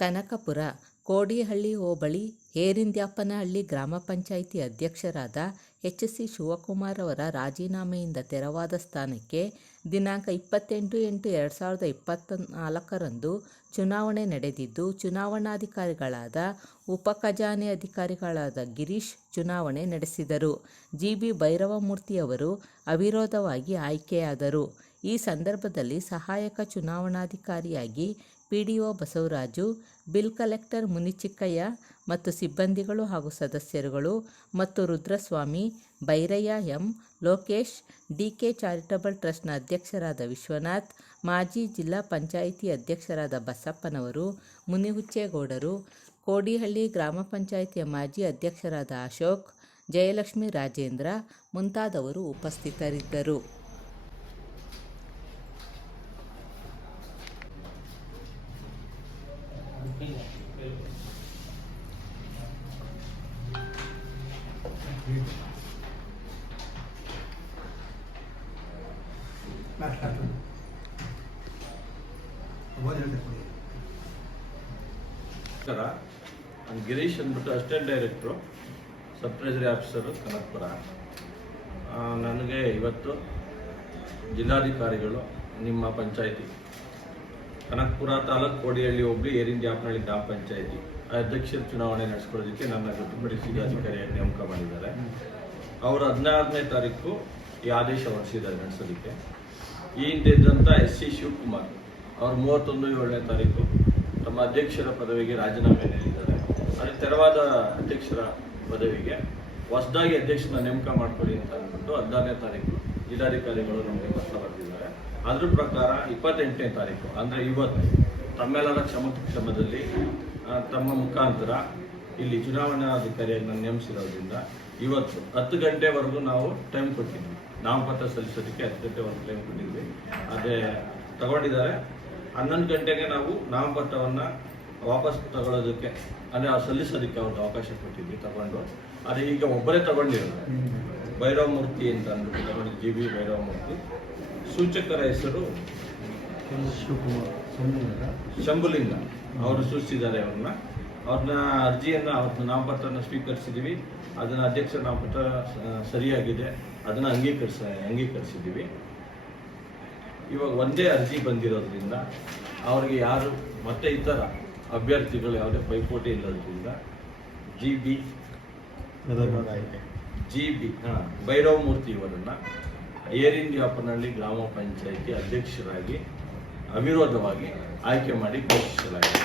ಕನಕಪುರ, ಕೋಡಿಹಳ್ಳಿ ಹೋಬಳಿ ಹೇರಿಂದ್ಯಾಪನಹಳ್ಳಿ ಗ್ರಾಮ ಪಂಚಾಯಿತಿ ಅಧ್ಯಕ್ಷರಾದ H C Shivakumar ಅವರ ರಾಜೀನಾಮೆಯಿಂದ ತೆರವಾದ ಸ್ಥಾನಕ್ಕೆ ದಿನಾಂಕ ಇಪ್ಪತ್ತೆಂಟು ಎಂಟು ಎರಡು ಸಾವಿರದ ಇಪ್ಪತ್ತ ನಾಲ್ಕರಂದು ಚುನಾವಣೆ ನಡೆದಿದ್ದು, ಚುನಾವಣಾಧಿಕಾರಿಗಳಾದ ಉಪ ಖಜಾನೆ ಅಧಿಕಾರಿಗಳಾದ ಗಿರೀಶ್ ಚುನಾವಣೆ ನಡೆಸಿದರು. ಜಿ ಬಿ ಭೈರವಮೂರ್ತಿಯವರು ಅವಿರೋಧವಾಗಿ ಆಯ್ಕೆಯಾದರು. ಈ ಸಂದರ್ಭದಲ್ಲಿ ಸಹಾಯಕ ಚುನಾವಣಾಧಿಕಾರಿಯಾಗಿ P D O Basavaraju, bill collector Munichikkaiah ಮತ್ತು ಸಿಬ್ಬಂದಿಗಳು ಹಾಗೂ ಸದಸ್ಯರುಗಳು ಮತ್ತು Rudraswamy Bairaiah M, Lokesh D K charitable ಟ್ರಸ್ಟ್ನ ಅಧ್ಯಕ್ಷರಾದ ವಿಶ್ವನಾಥ್, ಮಾಜಿ ಜಿಲ್ಲಾ ಪಂಚಾಯಿತಿ ಅಧ್ಯಕ್ಷರಾದ ಬಸಪ್ಪನವರು, ಮುನಿಹುಚ್ಚೇಗೌಡರು, ಕೋಡಿಹಳ್ಳಿ ಗ್ರಾಮ ಪಂಚಾಯಿತಿಯ ಮಾಜಿ ಅಧ್ಯಕ್ಷರಾದ ಅಶೋಕ್, ಜಯಲಕ್ಷ್ಮಿ ರಾಜೇಂದ್ರ ಮುಂತಾದವರು ಉಪಸ್ಥಿತರಿದ್ದರು. ನಾನು ಗಿರೀಶ್ ಅಂದ್ಬಿಟ್ಟು assistant director sub treasury officer Kanakapura. ನನಗೆ ಇವತ್ತು ಜಿಲ್ಲಾಧಿಕಾರಿಗಳು ನಿಮ್ಮ ಪಂಚಾಯಿತಿ ಕನಕಪುರ ತಾಲೂಕು ಕೋಡಿಹಳ್ಳಿ ಒಬ್ಬರು ಏರಿನ್ ಜಾಪನಹಳ್ಳಿ ಗ್ರಾಮ ಪಂಚಾಯಿತಿ ಅಧ್ಯಕ್ಷರ ಚುನಾವಣೆ ನಡೆಸ್ಕೊಳ್ಳೋದಕ್ಕೆ ನನ್ನ ಗೊತ್ತುಪಡಿಸಿದ ಅಧಿಕಾರಿಯಾಗಿ ನೇಮಕ ಮಾಡಿದ್ದಾರೆ. ಅವರು ಹದಿನಾರನೇ ತಾರೀಕು ಈ ಆದೇಶ ಹೊರಡಿಸಿದ್ದಾರೆ ನಡೆಸೋದಕ್ಕೆ. ಈ ಹಿಂದೆ ಇದ್ದಂಥ ಎಸ್ ಸಿ ಶಿವಕುಮಾರ್ ಅವರು ಮೂವತ್ತೊಂದು ಏಳನೇ ತಾರೀಕು ತಮ್ಮ ಅಧ್ಯಕ್ಷರ ಪದವಿಗೆ ರಾಜೀನಾಮೆ ನೀಡಿದ್ದಾರೆ. ಅದೇ ತೆರವಾದ ಅಧ್ಯಕ್ಷರ ಪದವಿಗೆ ಹೊಸದಾಗಿ ಅಧ್ಯಕ್ಷನ ನೇಮಕ ಮಾಡಿಕೊಡಿ ಅಂತ ಅಂದ್ಬಿಟ್ಟು ಹದಿನಾರನೇ ತಾರೀಕು ಜಿಲ್ಲಾಧಿಕಾರಿಗಳು ನಮಗೆ ಪತ್ರ ಬರೆದಿದ್ದಾರೆ. ಅದ್ರ ಪ್ರಕಾರ ಇಪ್ಪತ್ತೆಂಟನೇ ತಾರೀಕು ಅಂದರೆ ಇವತ್ತು ತಮ್ಮೆಲ್ಲರ ಕ್ಷಮ ಕ್ಷಮದಲ್ಲಿ ತಮ್ಮ ಮುಖಾಂತರ ಇಲ್ಲಿ ಚುನಾವಣಾ ಅಧಿಕಾರಿಯನ್ನು ನೇಮಿಸಿರೋದ್ರಿಂದ ಇವತ್ತು ಹತ್ತು ಗಂಟೆವರೆಗೂ ನಾವು ಟೈಮ್ ಕೊಟ್ಟಿದ್ವಿ. ನಾಮಪತ್ರ ಸಲ್ಲಿಸೋದಕ್ಕೆ ಹತ್ತು ಗಂಟೆವರೆಗೂ ಟೈಮ್ ಕೊಟ್ಟಿದ್ವಿ. ಅದೇ ತಗೊಂಡಿದ್ದಾರೆ. ಹನ್ನೊಂದು ಗಂಟೆಗೆ ನಾವು ನಾಮಪತ್ರವನ್ನು ವಾಪಸ್ ತಗೊಳ್ಳೋದಕ್ಕೆ ಅಂದರೆ ಅವ್ರು ಸಲ್ಲಿಸೋದಕ್ಕೆ ಅವ್ರಿಗೆ ಅವಕಾಶ ಕೊಟ್ಟಿದ್ವಿ ತಗೊಂಡು. ಅದೇ ಈಗ ಒಬ್ಬರೇ ತಗೊಂಡಿರೋದು ಭೈರವಮೂರ್ತಿ ಅಂತ ಅಂದ್ಬಿಟ್ಟು ತಗೊಂಡು ಜಿ ಬಿ ಭೈರವ ಮೂರ್ತಿ ಸೂಚಕರ ಹೆಸರು ಶಂಭುಲಿಂಗ. ಅವರು ಸೂಚಿಸಿದ್ದಾರೆ ಅವ್ರನ್ನ. ಅವ್ರನ್ನ ಅರ್ಜಿಯನ್ನು ಅವ್ರನ್ನ ನಾಮಪತ್ರನ ಸ್ವೀಕರಿಸಿದ್ದೀವಿ ಅದನ್ನು ಅಧ್ಯಕ್ಷರ ನಾಮಪತ್ರ ಸರಿಯಾಗಿದೆ. ಅದನ್ನು ಅಂಗೀಕರಿಸ ಅಂಗೀಕರಿಸಿದ್ದೀವಿ ಇವಾಗ ಒಂದೇ ಅರ್ಜಿ ಬಂದಿರೋದ್ರಿಂದ ಅವ್ರಿಗೆ ಯಾರು ಮತ್ತೆ ಇತರ ಅಭ್ಯರ್ಥಿಗಳು ಯಾವುದೇ ಪೈಪೋಟಿ ಇಲ್ಲದ್ರಿಂದ ಜಿ ಬಿ ಜಿ ಬಿ ಹಾಂ ಭೈರವಮೂರ್ತಿ ಇವರನ್ನ ಏರ್ ಇಂಡಿಯಾಪನಹಳ್ಳಿ ಗ್ರಾಮ ಪಂಚಾಯಿತಿ ಅಧ್ಯಕ್ಷರಾಗಿ ಅವಿರೋಧವಾಗಿ ಆಯ್ಕೆ ಮಾಡಿ ಘೋಷಿಸಲಾಗಿದೆ.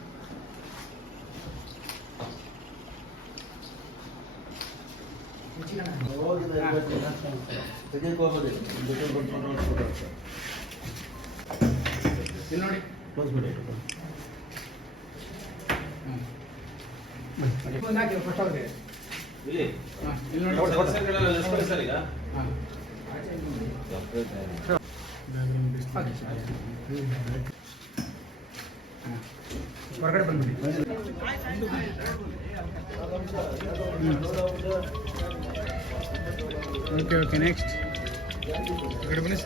ಇಲ್ಲಿ ನೋಡಿ. ಒಂದು ಹಾಕಿ ಫಸ್ಟ್ ಅವ್ರಿಗೆ ಇಲ್ಲಿ ಹಾಂ ಇಲ್ಲಿ ನೋಡಿ ಸರ್ ಈಗ ಹಾಂ ಹೊರಗಡೆ ಬಂದ್ಬಿಡಿ. ಓಕೆ ಓಕೆ ನೆಕ್ಸ್ಟ್ ಹೊರಗಡೆ ಬನ್ನಿ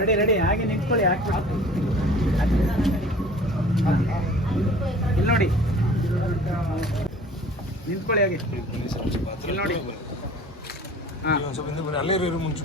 ರೆಡಿ ರೆಡಿ ಹಾಗೆ ನಿಂತ್ಕೊಳ್ಳಿ ಹಾಕಿ ಇಲ್ಲಿ ನೋಡಿ. ನಿಂತ್ಕೊಳ್ಳಿ ಹಾಗೆ. ಇಲ್ಲಿ ನೋಡಿ. ಹಾಂ ಅಲ್ಲೇ ಇರು ಮುಂಚೆ.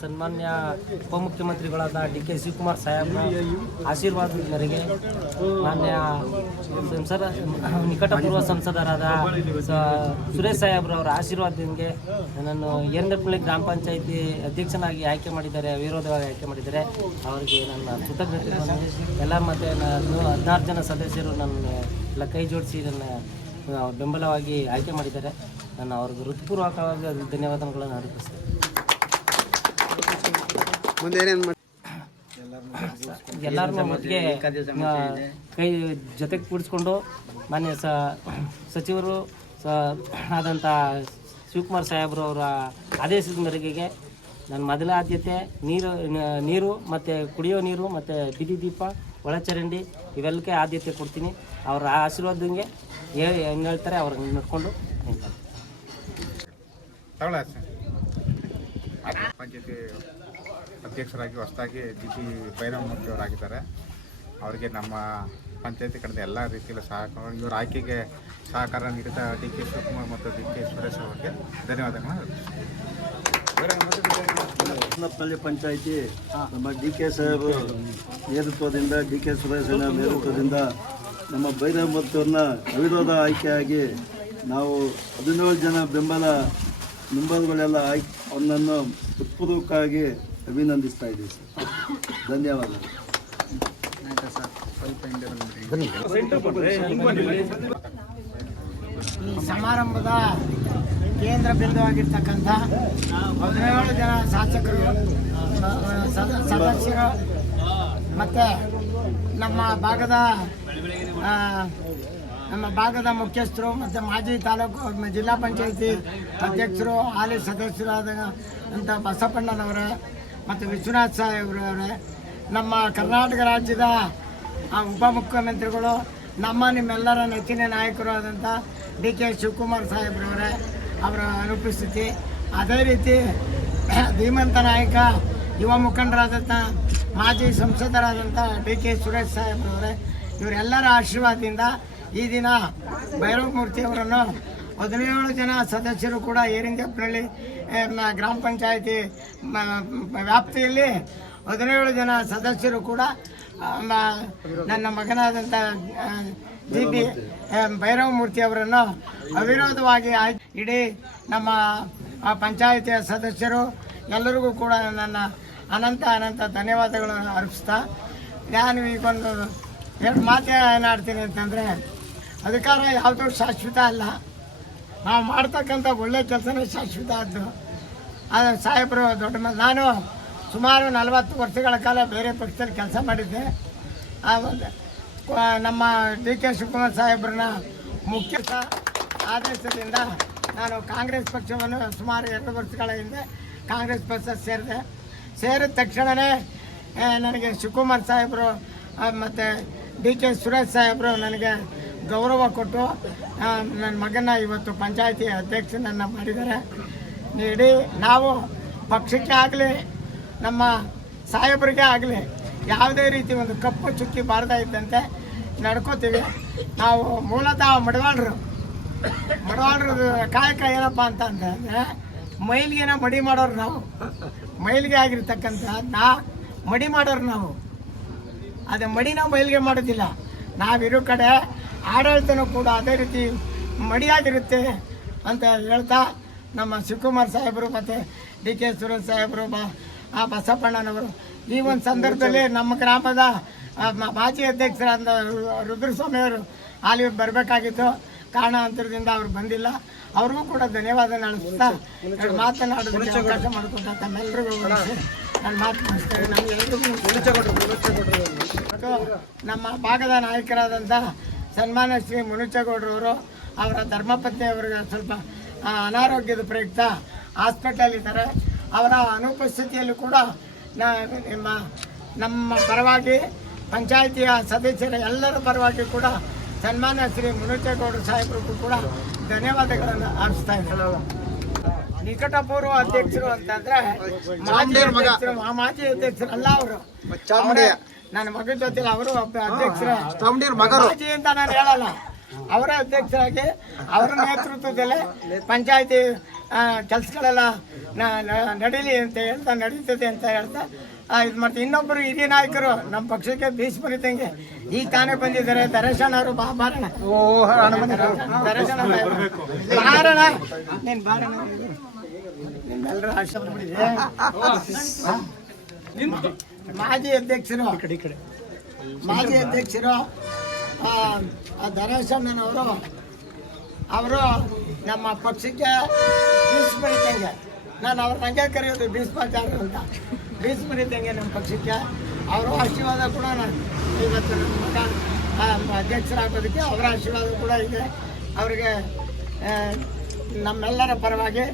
ಸನ್ಮಾನ್ಯ ಉಪಮುಖ್ಯಮಂತ್ರಿಗಳಾದ ಡಿ ಕೆ ಶಿವಕುಮಾರ್ ಸಾಹೇಬ್ರ ಆಶೀರ್ವಾದ ಮೇರೆಗೆ ಮಾನ್ಯ ಸಂಸದ, ನಿಕಟಪೂರ್ವ ಸಂಸದರಾದ ಸುರೇಶ್ ಸಾಹೇಬ್ರವರ ಆಶೀರ್ವಾದದಿಂಗೆ ನನ್ನನ್ನು ಎರ್ನಪಳ್ಳಿ ಗ್ರಾಮ ಪಂಚಾಯಿತಿ ಅಧ್ಯಕ್ಷನಾಗಿ ಆಯ್ಕೆ ಮಾಡಿದ್ದಾರೆ, ವಿರೋಧವಾಗಿ ಆಯ್ಕೆ ಮಾಡಿದ್ದಾರೆ. ಅವರಿಗೆ ನನ್ನ ಕೃತಜ್ಞತೆ ಎಲ್ಲ ಮತ್ತು ನಾನು ಹದಿನಾರು ಜನ ಸದಸ್ಯರು ನನ್ನ ಎಲ್ಲ ಕೈ ಜೋಡಿಸಿ ನನ್ನ ಬೆಂಬಲವಾಗಿ ಆಯ್ಕೆ ಮಾಡಿದ್ದಾರೆ. ನಾನು ಅವ್ರಿಗೆ ಹೃತ್ಪೂರ್ವಕವಾಗಿ ಧನ್ಯವಾದಗಳನ್ನು ಅರ್ಪಿಸ್ತೇನೆ. ಮುಂದೆ ಏನೇನು ಮಾಡಿ ಎಲ್ಲರನ್ನೂ ಒಟ್ಟಿಗೆ ಆ, ಕೈ ಜೊತೆಗೆ ಕೂಡಿಸ್ಕೊಂಡು ಮಾನ್ಯ ಸ ಸಚಿವರು ಸ ಆದಂಥ ಶಿವಕುಮಾರ್ ಸಾಹೇಬ್ರು ಅವರ ಆದೇಶದ ಮೇರೆಗೆ ನನ್ನ ಮೊದಲ ಆದ್ಯತೆ ನೀರು ನೀರು ಮತ್ತು ಕುಡಿಯೋ ನೀರು ಮತ್ತು ಬೀದಿ ದೀಪ ಒಳಚರಂಡಿ ಇವೆಲ್ಲಕ್ಕೆ ಆದ್ಯತೆ ಕೊಡ್ತೀನಿ. ಅವರ ಆಶೀರ್ವಾದಂಗೆ ಹೇಳಿ ಹೆಂಗೆ ಹೇಳ್ತಾರೆ ಅವ್ರನ್ನ ನೋಡಿಕೊಂಡು ನಿಂತ್ಕೊಂಡು ತಗೊಳ್ಳ ಪಂಚಾಯತಿ ಅಧ್ಯಕ್ಷರಾಗಿ ಹೊಸದಾಗಿ ಡಿ ಪಿ ಭೈರವಮೂರ್ತಿ ಅವರಾಗಿದ್ದಾರೆ ಅವರಿಗೆ ನಮ್ಮ ಪಂಚಾಯತಿ ಕಡೆದ ಎಲ್ಲ ರೀತಿಯಲ್ಲಿ ಸಹಕಾರ ಇವರ ಆಯ್ಕೆಗೆ ಸಹಕಾರ ನೀಡಿದ ಡಿ ಕೆ ಶಿವಕುಮಾರ್ ಮತ್ತು ಡಿ ಕೆ ಸುರೇಶ್ ಅವರಿಗೆ ಧನ್ಯವಾದಗಳನ್ನು ಹನ್ನಪ್ಪನಹಳ್ಳಿ ಪಂಚಾಯಿತಿ ನಮ್ಮ ಡಿ ಕೆ ಸರ್ ನೇತೃತ್ವದಿಂದ ಡಿ ಕೆ ಸುರೇಶ್ ನೇತೃತ್ವದಿಂದ ನಮ್ಮ ಭೈರವಮೂರ್ತಿಯವ್ರನ್ನ ಅವಿರೋಧ ಆಯ್ಕೆಯಾಗಿ ನಾವು ಹದಿನೇಳು ಜನ ಬೆಂಬಲ ಬೆಂಬಲಗಳೆಲ್ಲ ಆಯ್ತು. ಅವನನ್ನು ಹೃತ್ಪೂರ್ವಕವಾಗಿ ಅಭಿನಂದಿಸ್ತಾ ಇದ್ದೀವಿ ಸರ್. ಧನ್ಯವಾದಗಳು ಈ ಸಮಾರಂಭದ ಕೇಂದ್ರ ಬಿಂದುವಾಗಿರ್ತಕ್ಕಂಥ ಹದಿನೇಳು ಜನ ಶಾಸಕರು, ಸದ- ಸದಸ್ಯರು ಮತ್ತು ನಮ್ಮ ಭಾಗದ ನಮ್ಮ ಭಾಗದ ಮುಖ್ಯಸ್ಥರು ಮತ್ತು ಮಾಜಿ ತಾಲೂಕು ಜಿಲ್ಲಾ ಪಂಚಾಯತಿ ಅಧ್ಯಕ್ಷರು, ಹಾಲಿ ಸದಸ್ಯರಾದ ಅಂತ ಬಸಪ್ಪಣ್ಣನವರೇ ಮತ್ತು ವಿಶ್ವನಾಥ್ ಸಾಹೇಬ್ರವರೇ ನಮ್ಮ ಕರ್ನಾಟಕ ರಾಜ್ಯದ ಉಪಮುಖ್ಯಮಂತ್ರಿಗಳು ನಮ್ಮ ನಿಮ್ಮೆಲ್ಲರ ನೆಚ್ಚಿನ ನಾಯಕರು ಆದಂಥ ಡಿ ಕೆ ಶಿವಕುಮಾರ್ ಸಾಹೇಬ್ರವರೇ ಅವರ ಅನುಪಸ್ಥಿತಿ. ಅದೇ ರೀತಿ ಧೀಮಂತ ನಾಯಕ, ಯುವ ಮುಖಂಡರಾದಂಥ ಮಾಜಿ ಸಂಸದರಾದಂಥ ಡಿ ಕೆ ಸುರೇಶ್ ಸಾಹೇಬ್ರವರೇ ಇವರೆಲ್ಲರ ಆಶೀರ್ವಾದದಿಂದ ಈ ದಿನ ಭೈರವ ಮೂರ್ತಿಯವರನ್ನು ಹದಿನೇಳು ಜನ ಸದಸ್ಯರು ಕೂಡ ಏರಿಂಗಪ್ಪನಹಳ್ಳಿ ಗ್ರಾಮ ಪಂಚಾಯಿತಿ ವ್ಯಾಪ್ತಿಯಲ್ಲಿ ಹದಿನೇಳು ಜನ ಸದಸ್ಯರು ಕೂಡ ನನ್ನ ಮಗನಾದಂಥ ಜಿ ಪಿ ಭೈರವ ಮೂರ್ತಿ ಅವರನ್ನು ಅವಿರೋಧವಾಗಿ ಇಡೀ ನಮ್ಮ ಪಂಚಾಯಿತಿಯ ಸದಸ್ಯರು ಎಲ್ಲರಿಗೂ ಕೂಡ ನನ್ನ ಅನಂತ ಅನಂತ ಧನ್ಯವಾದಗಳನ್ನು ಅರ್ಪಿಸ್ತಾ, ನಾನು ಈಗೊಂದು ಎರಡು ಮಾತು ಏನಾಡ್ತೀನಿ ಅಂತಂದರೆ ಅಧಿಕಾರ ಯಾವುದೂ ಶಾಶ್ವತ ಅಲ್ಲ. ನಾವು ಮಾಡ್ತಕ್ಕಂಥ ಒಳ್ಳೆ ಕೆಲಸನೇ ಶಾಶ್ವತ ಅದು. ಅದು ಸಾಹೇಬರು ದೊಡ್ಡ ನಾನು ಸುಮಾರು ನಲವತ್ತು ವರ್ಷಗಳ ಕಾಲ ಬೇರೆ ಪಕ್ಷದಲ್ಲಿ ಕೆಲಸ ಮಾಡಿದ್ದೆ. ಆ ನಮ್ಮ ಡಿ ಕೆ ಶಿವಕುಮಾರ್ ಸಾಹೇಬ್ರನ್ನ ಮುಖ್ಯಸ್ಥ ಆದೇಶದಿಂದ ನಾನು ಕಾಂಗ್ರೆಸ್ ಪಕ್ಷವನ್ನು ಸುಮಾರು ಎರಡು ವರ್ಷಗಳ ಹಿಂದೆ ಕಾಂಗ್ರೆಸ್ ಪಕ್ಷ ಸೇರಿದೆ. ಸೇರಿದ ತಕ್ಷಣವೇ ನನಗೆ ಶಿವಕುಮಾರ್ ಸಾಹೇಬರು ಮತ್ತು ಡಿ ಕೆ ಸುರೇಶ್ ಸಾಹೇಬರು ನನಗೆ ಗೌರವ ಕೊಟ್ಟು ನನ್ನ ಮಗನ ಇವತ್ತು ಪಂಚಾಯತಿ ಅಧ್ಯಕ್ಷನನ್ನು ಮಾಡಿದ್ದಾರೆ. ನೀಡಿ, ನಾವು ಪಕ್ಷಕ್ಕೆ ಆಗಲಿ, ನಮ್ಮ ಸಾಹೇಬರಿಗೆ ಆಗಲಿ, ಯಾವುದೇ ರೀತಿ ಒಂದು ಕಪ್ಪು ಚುಕ್ಕಿ ಬಾರ್ದಾ ಇದ್ದಂತೆ ನಡ್ಕೋತೀವಿ. ನಾವು ಮೂಲತಃ ಮಡವಾಳರು ಮಡವಾಳರ ಕಾಯಕ ಏನಪ್ಪ ಅಂತ ಅಂತಂದರೆ ಮೈಲಿಗೆನ ಮಡಿ ಮಾಡೋರು ನಾವು. ಮೈಲಿಗೆ ಆಗಿರ್ತಕ್ಕಂಥ ನಾ ಮಡಿ ಮಾಡೋರು ನಾವು. ಅದು ಮಡಿ ನಾವು ಮೈಲಿಗೆ ಮಾಡೋದಿಲ್ಲ. ನಾವಿರೋ ಕಡೆ ಆಡಳಿತನೂ ಕೂಡ ಅದೇ ರೀತಿ ಮಡಿಯಾಗಿರುತ್ತೆ ಅಂತ ಹೇಳ್ತಾ ನಮ್ಮ ಶಿವಕುಮಾರ್ ಸಾಹೇಬರು ಮತ್ತು ಡಿ ಕೆ ಸುರೇಶ್ ಸಾಹೇಬರು, ಬ, ಆ ಬಸಪ್ಪಣ್ಣನವರು. ಈ ಒಂದು ಸಂದರ್ಭದಲ್ಲಿ ನಮ್ಮ ಗ್ರಾಮದ ಮಾಜಿ ಅಧ್ಯಕ್ಷರಾದ ರುದ್ರಸ್ವಾಮಿಯವರು ಅಲ್ಲಿ ಬರಬೇಕಾಗಿತ್ತು. ಕಾರಣಾಂತರದಿಂದ ಅವ್ರು ಬಂದಿಲ್ಲ. ಅವ್ರಿಗೂ ಕೂಡ ಧನ್ಯವಾದ ನಡೆಸ್ತಾ ಮಾತನಾಡೋದಕ್ಕೆ ಅವಕಾಶ ಮಾಡಿಕೊಟ್ಟ ತಮ್ಮೆಲ್ಲರಿಗೂ ನಾನು ಮಾತು ಮುಗಿಸ್ತೇನೆ. ನಮಗೆಲ್ಲರಿಗೂ ನಮ್ಮ ಭಾಗದ ನಾಯಕರಾದಂಥ ಸನ್ಮಾನ್ಯ ಶ್ರೀ ಮುನುಚಗೌಡರವರು ಅವರ ಧರ್ಮಪತ್ನಿಯವರಿಗೆ ಸ್ವಲ್ಪ ಅನಾರೋಗ್ಯದ ಪ್ರಯುಕ್ತ ಹಾಸ್ಪಿಟಲ್ ಇದ್ದಾರೆ. ಅವರ ಅನುಪಸ್ಥಿತಿಯಲ್ಲೂ ಕೂಡ ನಿಮ್ಮ ನಮ್ಮ ಪರವಾಗಿ ಪಂಚಾಯಿತಿಯ ಸದಸ್ಯರ ಎಲ್ಲರ ಪರವಾಗಿ ಕೂಡ ಸನ್ಮಾನ್ಯ ಶ್ರೀ ಮುನುಚೇಗೌಡರು ಸಾಹೇಬರಿಗೂ ಕೂಡ ಧನ್ಯವಾದಗಳನ್ನು ಅರ್ಪಿಸ್ತಾ ಇದ್ದಾರೆ ನಿಕಟಪೂರ್ವ ಅಧ್ಯಕ್ಷರು ಅಂತಂದ್ರೆ ಮಾಜಿ ಅಧ್ಯಕ್ಷರು ಆ ಮಾಜಿ ಅಧ್ಯಕ್ಷರು ಅಲ್ಲ ಅವರು ನನ್ನ ಮಗನ ಜೊತೆ ಅವರು ಒಬ್ಬ ಅಧ್ಯಕ್ಷರ. ಮಾಜಿ ಅಂತ ನಾನು ಹೇಳಲ್ಲ. ಅವರ ಅಧ್ಯಕ್ಷರಾಗಿ ಅವರ ನೇತೃತ್ವದಲ್ಲಿ ಪಂಚಾಯತಿ ಕೆಲಸಗಳೆಲ್ಲ ನಡೀಲಿ ಅಂತ ಹೇಳ್ತಾ ನಡೀತದೆ ಅಂತ ಹೇಳ್ತಾ ಇದು ಮಾಡ್ತೀವಿ ಇನ್ನೊಬ್ಬರು ಹಿರಿಯ ನಾಯಕರು ನಮ್ಮ ಪಕ್ಷಕ್ಕೆ ಭೀಷ್ಮರಿದ್ದಂಗೆ ಈಗ ತಾನೇ ಬಂದಿದ್ದಾರೆ. ದರಶನ್ ಅವರು ಬಾ ಬಾರಣ. ದರ್ಶನ ಬಾರಣ. ನೀನು ಬಾರಣ. ನಿಮ್ಮೆಲ್ಲರ ಆಶೀರ್ವಾದ ಮಾಜಿ ಅಧ್ಯಕ್ಷರು ಮಾಜಿ ಅಧ್ಯಕ್ಷರು ದರ್ಶನವರು ಅವರು ನಮ್ಮ ಪಕ್ಷಕ್ಕೆ ಭೀಷ್ಮರಿದ್ದಂಗೆ ನಾನು ಅವ್ರ ಹಂಗೆ ಕರೆಯೋದು ಭೀಷ್ಮಾಚಾರ್ಯ ಅಂತ. ಭೀಷ್ಮರಿದ್ದಂಗೆ ನಮ್ಮ ಪಕ್ಷಕ್ಕೆ. ಅವರ ಆಶೀರ್ವಾದ ಕೂಡ ನಾನು ಇವತ್ತು ನಮ್ಮ ಅಧ್ಯಕ್ಷರಾಗೋದಕ್ಕೆ ಅವರ ಆಶೀರ್ವಾದ ಕೂಡ ಇದೆ. ಅವರಿಗೆ ನಮ್ಮೆಲ್ಲರ ಪರವಾಗಿ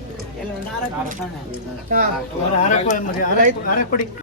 ಎಲ್ಲ ಒಂದು ಹಾರ ಕೊಡ್ತಾನೆ.